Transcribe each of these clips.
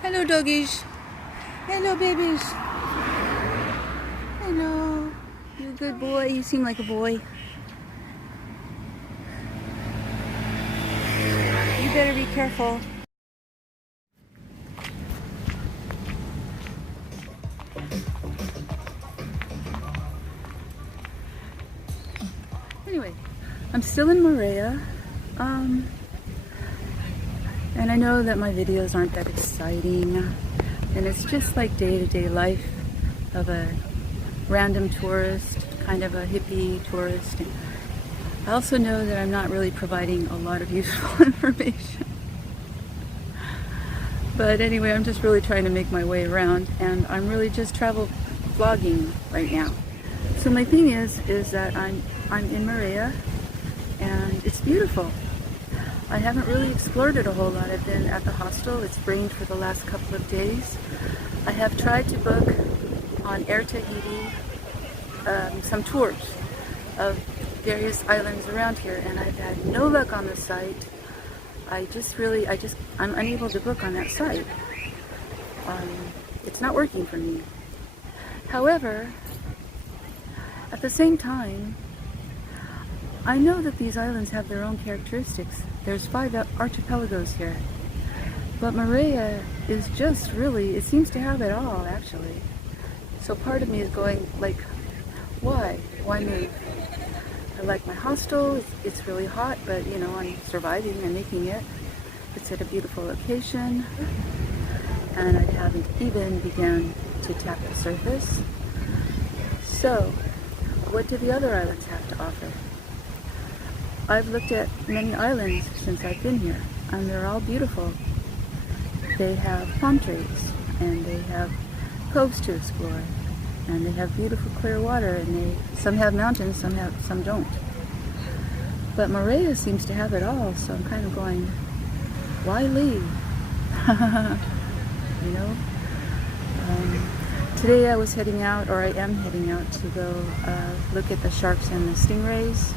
Hello, doggies. Hello, babies. Hello. You a good boy. You seem like a boy. You better be careful. Anyway, I'm still in Moorea. And I know that my videos aren't that exciting, and it's just like day-to-day life of a random tourist, kind of a hippie tourist. I also know that I'm not really providing a lot of useful information. But anyway, I'm just really trying to make my way around, and I'm really just travel vlogging right now. So my thing is that I'm in Moorea, and it's beautiful. I haven't really explored it a whole lot. I've been at the hostel. It's rained for the last couple of days. I have tried to book on Air Tahiti some tours of various islands around here, and I've had no luck on the site. I'm unable to book on that site. It's not working for me. However, at the same time, I know that these islands have their own characteristics. There's 5 archipelagos here. But Moorea is just really, it seems to have it all, actually. So part of me is going, like, why? Why move? I like my hostel. It's really hot, but, you know, I'm surviving and making it. It's at a beautiful location. And I haven't even begun to tap the surface. So, what do the other islands have to offer? I've looked at many islands since I've been here, and they're all beautiful. They have palm trees, and they have coves to explore, and they have beautiful clear water, and some have mountains, some don't. But Moorea seems to have it all, so I'm kind of going, why leave? You know? Today I was heading out, or I am heading out to go look at the sharks and the stingrays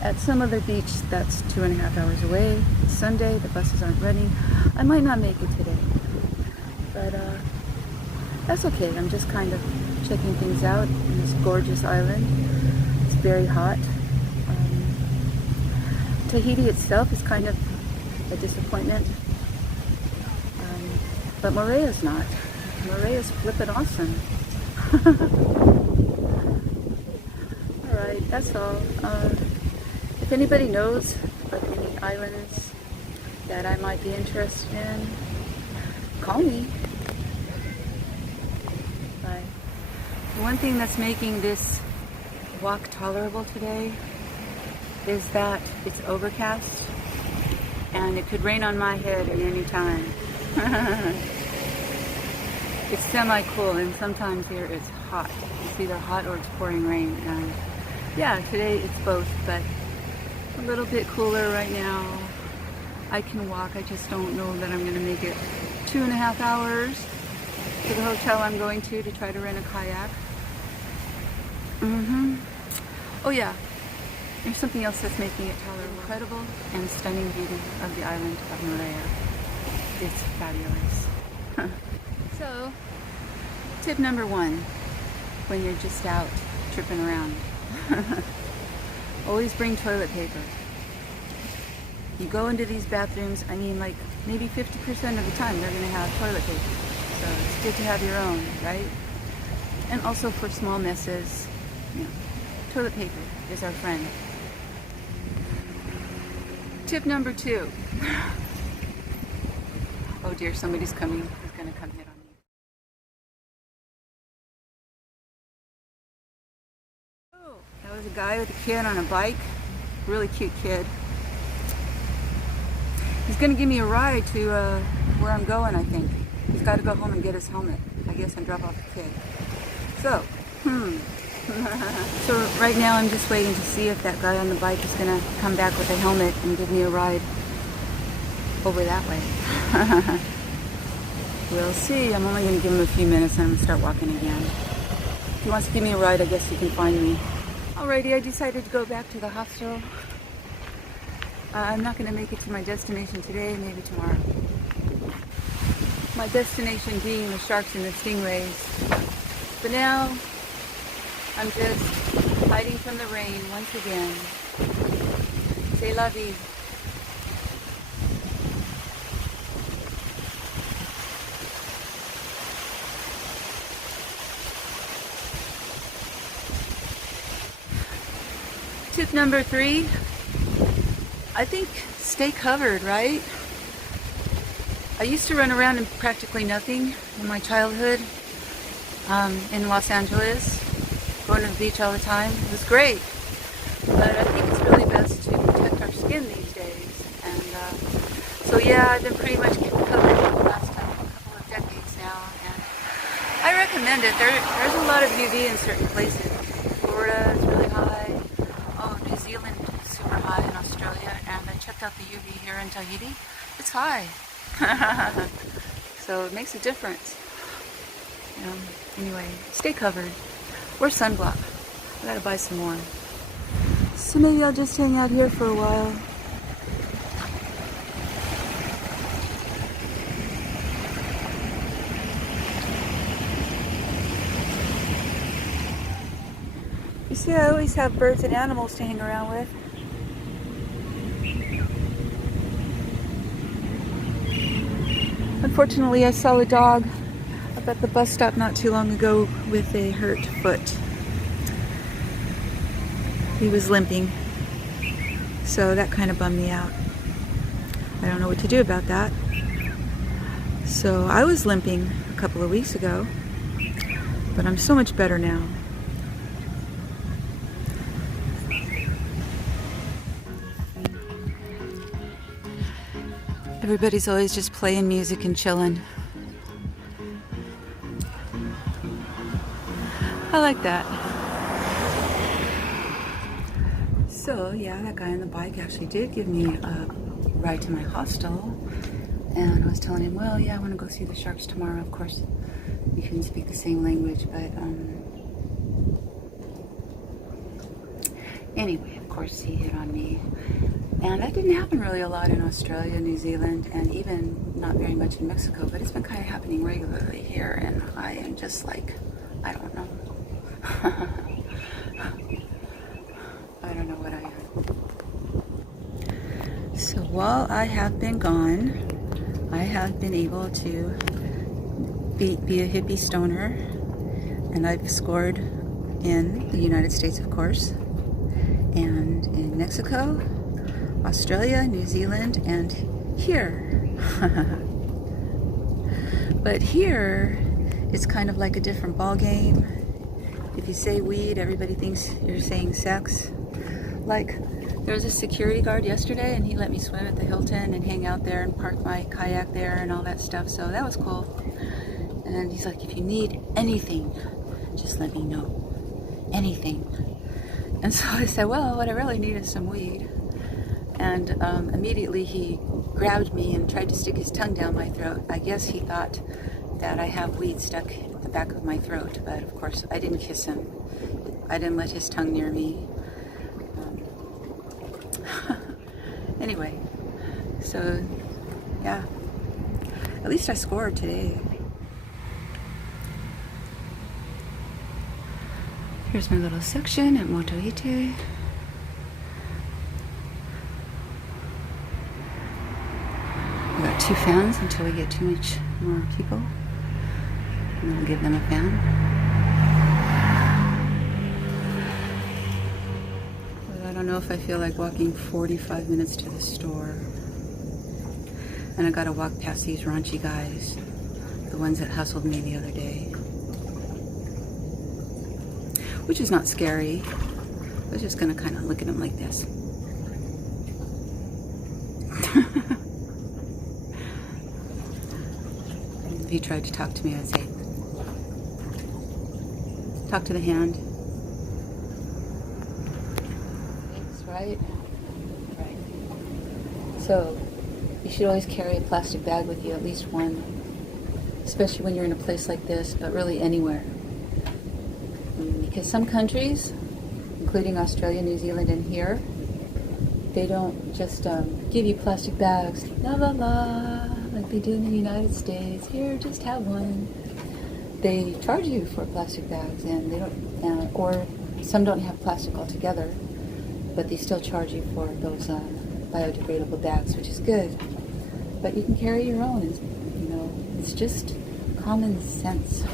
at some other beach that's 2.5 hours away. It's Sunday, the buses aren't running. I might not make it today, but that's okay. I'm just kind of checking things out in this gorgeous island. It's very hot. Tahiti itself is kind of a disappointment, but Moorea's not. Moorea's flippin' awesome. Alright, that's all. If anybody knows of any islands that I might be interested in, call me. Bye. The one thing that's making this walk tolerable today is that it's overcast and it could rain on my head at any time. It's semi-cool, and sometimes here it's hot. It's either hot or it's pouring rain, and yeah, today it's both, but a little bit cooler right now. I can walk. I just don't know that I'm going to make it 2.5 hours to the hotel I'm going to try to rent a kayak. Oh yeah, there's something else that's making it tolerable. Incredible and stunning beauty of the island of Moorea. It's fabulous. So, tip number 1, when you're just out tripping around. Always bring toilet paper. You go into these bathrooms, I mean, like maybe 50% of the time they're going to have toilet paper. So it's good to have your own, right? And also for small messes, you know, toilet paper is our friend. Tip number 2. Oh dear, somebody's coming. He's going to come hit on me. Oh, that was a guy with a kid on a bike. Really cute kid. He's going to give me a ride to where I'm going, I think. He's got to go home and get his helmet, I guess, and drop off the kid. So, So right now I'm just waiting to see if that guy on the bike is going to come back with a helmet and give me a ride over that way. We'll see. I'm only going to give him a few minutes and I'm going to start walking again. If he wants to give me a ride, I guess you can find me. Alrighty, I decided to go back to the hostel. I'm not going to make it to my destination today, maybe tomorrow. My destination being the sharks and the stingrays. But now, I'm just hiding from the rain once again. C'est la vie. Tip number 3, I think stay covered, right? I used to run around in practically nothing in my childhood in Los Angeles, going to the beach all the time. It was great, but I think it's really best to protect our skin these days. And so yeah, I've been pretty much covered for the last couple of decades now, and I recommend it. There's a lot of UV in certain places. Florida is really high. Oh, New Zealand is super high, in Australia, and I checked out the UV here in Tahiti. It's high. So it makes a difference. Anyway, stay covered. Wear sunblock. I gotta buy some more. So maybe I'll just hang out here for a while. You see, I always have birds and animals to hang around with. Unfortunately, I saw a dog up at the bus stop not too long ago with a hurt foot. He was limping, so that kind of bummed me out. I don't know what to do about that. So I was limping a couple of weeks ago, but I'm so much better now. Everybody's always just playing music and chilling. I like that. So yeah, that guy on the bike actually did give me a ride to my hostel, and I was telling him, well, yeah, I want to go see the sharks tomorrow. Of course, we couldn't speak the same language, but anyway, of course, he hit on me. And that didn't happen really a lot in Australia, New Zealand, and even not very much in Mexico, but it's been kind of happening regularly here, and I am just like, I don't know. I don't know what I am. So while I have been gone, I have been able to be a hippie stoner, and I've scored in the United States, of course, and in Mexico, Australia, New Zealand, and here. But here, it's kind of like a different ball game. If you say weed, everybody thinks you're saying sex. Like, there was a security guard yesterday, and he let me swim at the Hilton and hang out there and park my kayak there and all that stuff, so that was cool. And he's like, if you need anything, just let me know. Anything. And so I said, well, what I really need is some weed. And immediately he grabbed me and tried to stick his tongue down my throat. I guess he thought that I have weed stuck at the back of my throat, but of course I didn't kiss him. I didn't let his tongue near me. Anyway, so yeah, at least I scored today. Here's my little section at Mauruuru. We got 2 fans until we get too much more people, and then we'll give them a fan. But I don't know if I feel like walking 45 minutes to the store. And I gotta walk past these raunchy guys, the ones that hustled me the other day. Which is not scary. I was just gonna kind of look at them like this. If he tried to talk to me, I'd say, talk to the hand. Thanks, right? Right. So, you should always carry a plastic bag with you, at least one. Especially when you're in a place like this, but really anywhere. Because some countries, including Australia, New Zealand, and here, they don't just give you plastic bags, la la la, like like they do in the United States. Here, just have one. They charge you for plastic bags, and they don't, or some don't have plastic altogether, but they still charge you for those biodegradable bags, which is good. But you can carry your own, and, you know, it's just common sense.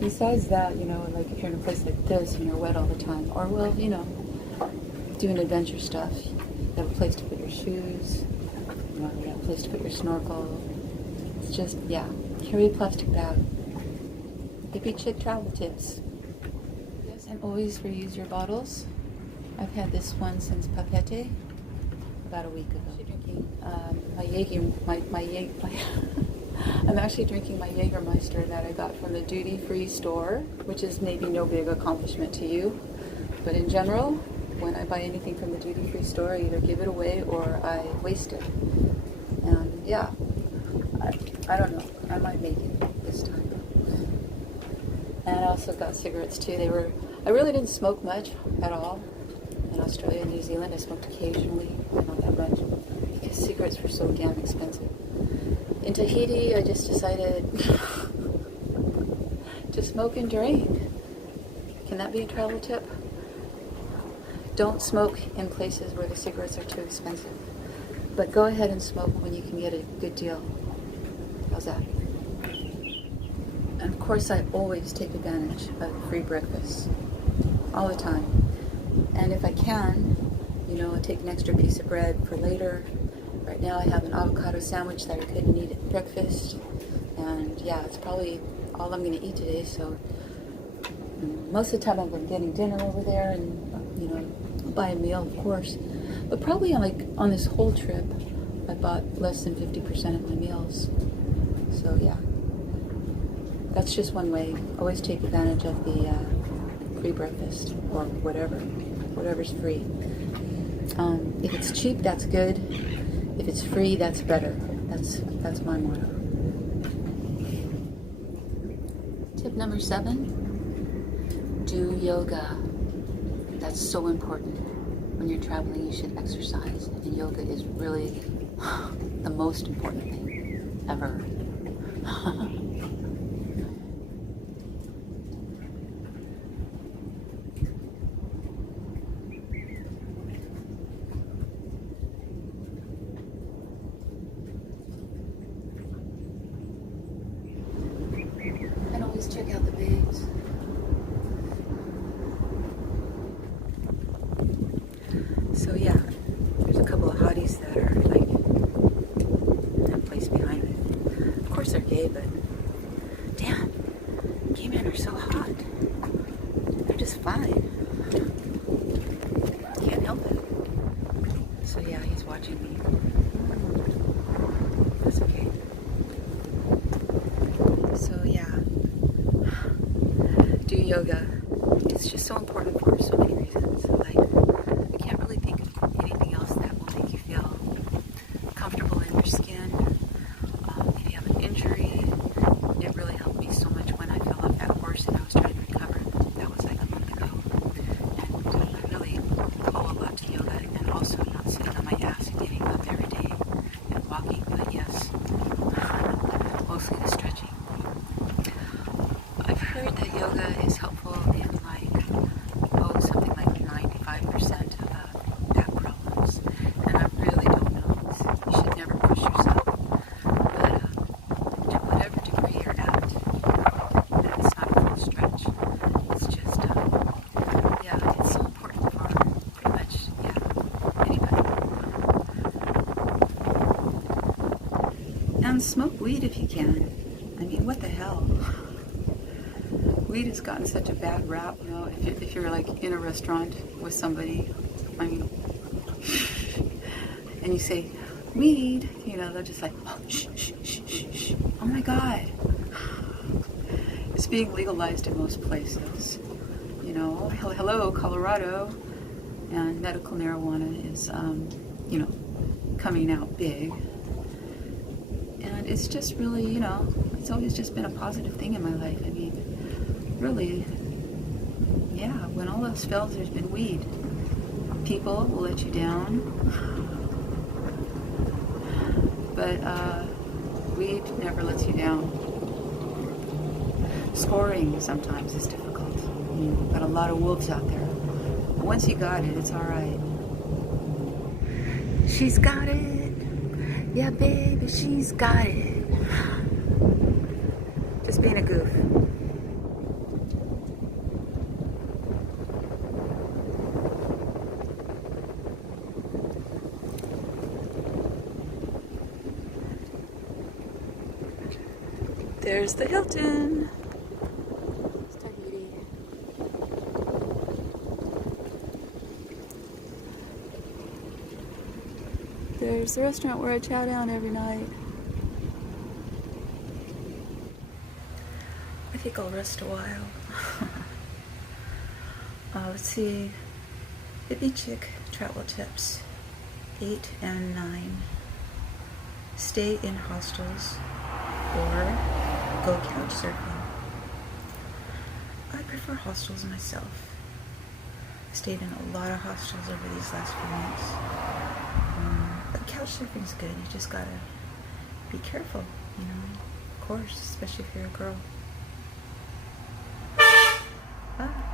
Besides that, you know, like if you're in a place like this and you're wet all the time, or, well, you know, doing adventure stuff, you have a place to put your shoes, you know, you have a place to put your snorkel. It's just, yeah, carry a plastic bag. Hippy Chick travel tips. Yes, and always reuse your bottles. I've had this one since Papete, about a week ago. I'm drinking I'm actually drinking my Jägermeister that I got from the duty-free store, which is maybe no big accomplishment to you. But in general, when I buy anything from the duty-free store, I either give it away or I waste it. And yeah, I don't know. I might make it this time. And I also got cigarettes too. I really didn't smoke much at all. In Australia and New Zealand, I smoked occasionally, not that much, because cigarettes were so damn expensive. In Tahiti, I just decided to smoke and drink. Can that be a travel tip? Don't smoke in places where the cigarettes are too expensive. But go ahead and smoke when you can get a good deal. How's that? And of course, I always take advantage of free breakfast. All the time. And if I can, you know, I take an extra piece of bread for later. Right now I have an avocado sandwich that I couldn't eat at breakfast. And yeah, it's probably all I'm going to eat today. So most of the time I've been getting dinner over there and, you know, buy a meal, of course. But probably on this whole trip, I bought less than 50% of my meals. So yeah, that's just one way. Always take advantage of the free breakfast or whatever's free. If it's cheap, that's good. If it's free, that's better. That's my motto. Tip number 7, do yoga. That's so important. When you're traveling, you should exercise, and yoga is really the most important thing ever. And always check out the babes. So yeah, there's a couple of hotties that are like in that place behind me. Of course they're gay, but damn, gay men are so hot. They're just fine. Can't help it. So yeah, he's watching me. That's okay. So yeah, do yoga. It's just so important for so many reasons. Like, I can't really think of anything else that will make you feel comfortable in your skin. If you have an injury, it really helped me so much when I fell off that horse and I was trying to recover. That was like a month ago. And I really owe a lot to yoga, and also not sitting on my ass and getting up every day and walking. But yes, mostly the stretching. I've heard that yoga is helpful in something like 95% of back problems, and I really don't know. You should never push yourself, but to whatever degree you're at, that's not a full stretch. It's just, yeah, it's so important for pretty much, yeah, anybody. And smoke weed if you can. I mean, what the hell? Weed has gotten such a bad rap, you know, if you're like in a restaurant with somebody, I mean, and you say, weed, you know, they're just like, oh, shh, shh, shh, shh, shh. Oh my God. It's being legalized in most places, you know, hello, Colorado, and medical marijuana is, you know, coming out big, and it's just really, you know, it's always just been a positive thing in my life. I mean, really, yeah, when all else fails, there's been weed. People will let you down. but weed never lets you down. Scoring sometimes is difficult. You've got a lot of wolves out there. But once you got it, it's alright. She's got it. Yeah, baby, she's got it. Just being a goof. There's the Hilton. It's Tahiti. There's the restaurant where I chow down every night. I think I'll rest a while. Let's see. Hippy Chick travel tips 8 and 9. Stay in hostels or go couch surfing. I prefer hostels myself. I stayed in a lot of hostels over these last few months. But couch surfing's good. You just gotta be careful, you know, of course, especially if you're a girl. Bye.